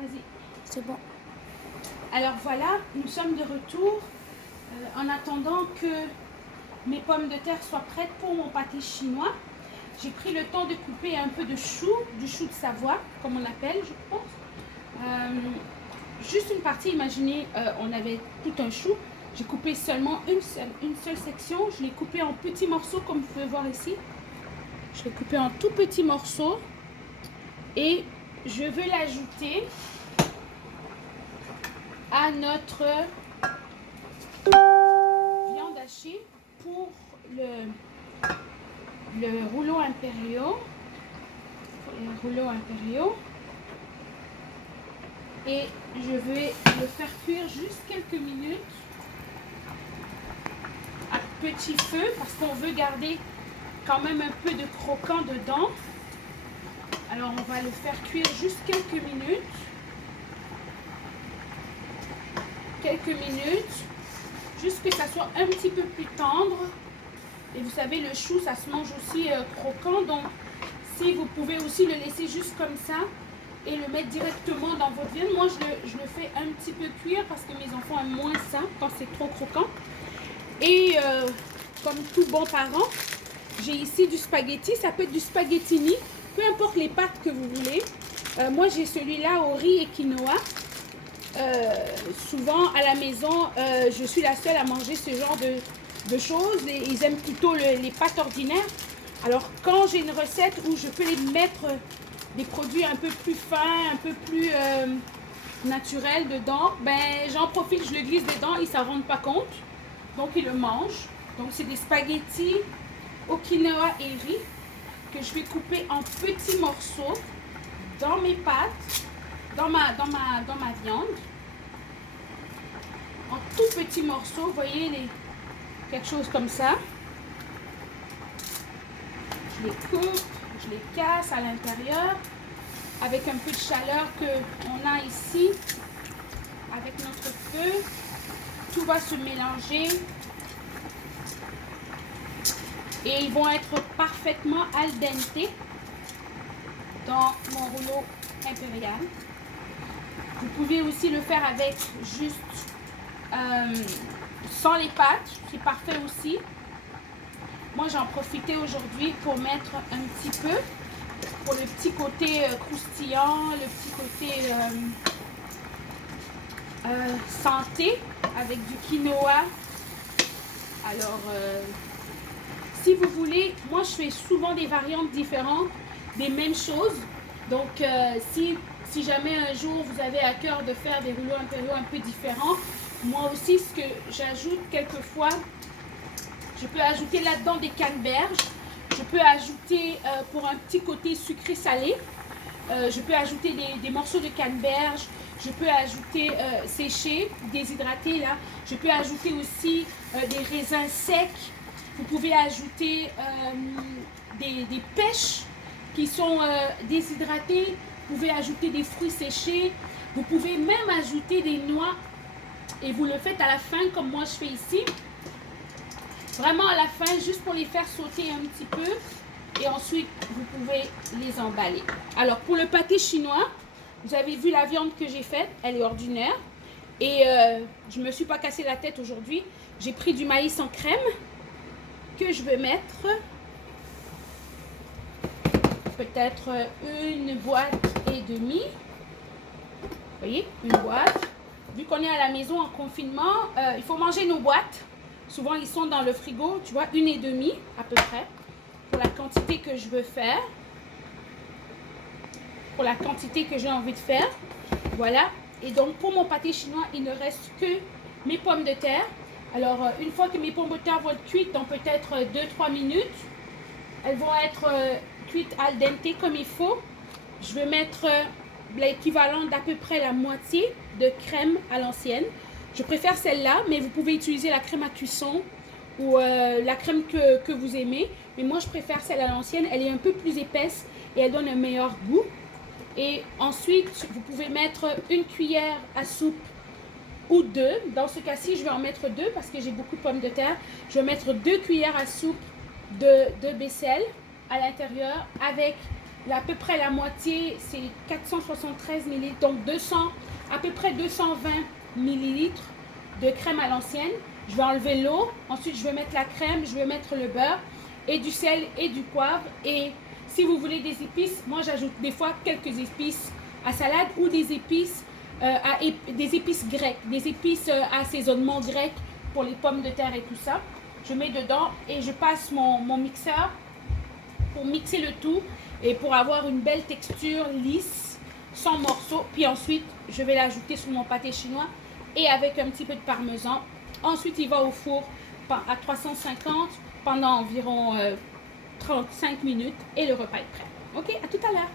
Vas-y. C'est bon. Alors voilà, nous sommes de retour. En attendant que mes pommes de terre soient prêtes pour mon pâté chinois, j'ai pris le temps de couper un peu de chou, du chou de Savoie, comme on appelle, je pense. Juste une partie, imaginez, on avait tout un chou. J'ai coupé seulement une seule section. Je l'ai coupé en petits morceaux, comme vous pouvez voir ici. Je l'ai coupé en tout petits morceaux. Et je veux l'ajouter à notre viande hachée pour le rouleau impériaux. Et je vais le faire cuire juste quelques minutes à petit feu parce qu'on veut garder quand même un peu de croquant dedans. Alors on va le faire cuire juste quelques minutes. Juste que ça soit un petit peu plus tendre. Et vous savez, le chou, ça se mange aussi croquant. Donc, si vous pouvez aussi le laisser juste comme ça et le mettre directement dans votre viande. Moi, je le fais un petit peu cuire parce que mes enfants aiment moins ça quand c'est trop croquant. Et comme tout bon parent, j'ai ici du spaghetti. Ça peut être du spaghettini, peu importe les pâtes que vous voulez. Moi, j'ai celui-là au riz et quinoa. Souvent à la maison, je suis la seule à manger ce genre de choses et ils aiment plutôt les pâtes ordinaires. Alors quand j'ai une recette où je peux les mettre des produits un peu plus fins, un peu plus naturels dedans, ben j'en profite, je le glisse dedans, ils ne s'en rendent pas compte, donc ils le mangent. Donc c'est des spaghettis au quinoa et riz que je vais couper en petits morceaux dans mes pâtes. Dans ma viande, en tout petits morceaux, vous voyez, quelque chose comme ça. Je les coupe, je les casse à l'intérieur avec un peu de chaleur qu'on a ici, avec notre feu. Tout va se mélanger et ils vont être parfaitement al dente dans mon rouleau impérial. Vous pouvez aussi le faire avec juste sans les pâtes, c'est parfait aussi. Moi j'en profitais aujourd'hui pour mettre un petit peu, pour le petit côté croustillant, le petit côté santé avec du quinoa. Alors si vous voulez, moi je fais souvent des variantes différentes des mêmes choses. Donc si jamais un jour vous avez à cœur de faire des rouleaux impériaux un peu différents, moi aussi ce que j'ajoute quelquefois, je peux ajouter là-dedans des canneberges, je peux ajouter pour un petit côté sucré salé, je peux ajouter des morceaux de canneberge, je peux ajouter séchés, déshydratés là, je peux ajouter aussi des raisins secs, vous pouvez ajouter des pêches qui sont déshydratées. Vous pouvez ajouter des fruits séchés. Vous pouvez même ajouter des noix. Et vous le faites à la fin, comme moi je fais ici. Vraiment à la fin, juste pour les faire sauter un petit peu. Et ensuite, vous pouvez les emballer. Alors, pour le pâté chinois, vous avez vu la viande que j'ai faite. Elle est ordinaire. Et je ne me suis pas cassé la tête aujourd'hui. J'ai pris du maïs en crème que je vais mettre... peut-être une boîte et demie. Vous voyez, une boîte. Vu qu'on est à la maison en confinement, il faut manger nos boîtes. Souvent, ils sont dans le frigo, tu vois, une et demie à peu près. Pour la quantité que je veux faire. Pour la quantité que j'ai envie de faire. Voilà. Et donc, pour mon pâté chinois, il ne reste que mes pommes de terre. Alors, une fois que mes pommes de terre vont être cuites dans peut-être 2-3 minutes, elles vont être... cuite al dente comme il faut. Je vais mettre l'équivalent d'à peu près la moitié de crème à l'ancienne. Je préfère celle-là, mais vous pouvez utiliser la crème à cuisson ou la crème que vous aimez. Mais moi, je préfère celle à l'ancienne. Elle est un peu plus épaisse et elle donne un meilleur goût. Et ensuite, vous pouvez mettre une cuillère à soupe ou deux. Dans ce cas-ci, je vais en mettre deux parce que j'ai beaucoup de pommes de terre. Je vais mettre 2 cuillères à soupe de baisselle à l'intérieur avec à peu près la moitié, c'est 473 ml, donc 200, à peu près 220 ml de crème à l'ancienne. Je vais enlever l'eau, ensuite je vais mettre la crème, je vais mettre le beurre et du sel et du poivre. Et si vous voulez des épices, moi j'ajoute des fois quelques épices à salade ou des épices, des épices grecques, des épices à assaisonnement grec pour les pommes de terre et tout ça. Je mets dedans et je passe mon mixeur pour mixer le tout et pour avoir une belle texture lisse, sans morceaux. Puis ensuite, je vais l'ajouter sur mon pâté chinois et avec un petit peu de parmesan. Ensuite, il va au four à 350 pendant environ 35 minutes et le repas est prêt. Ok, à tout à l'heure.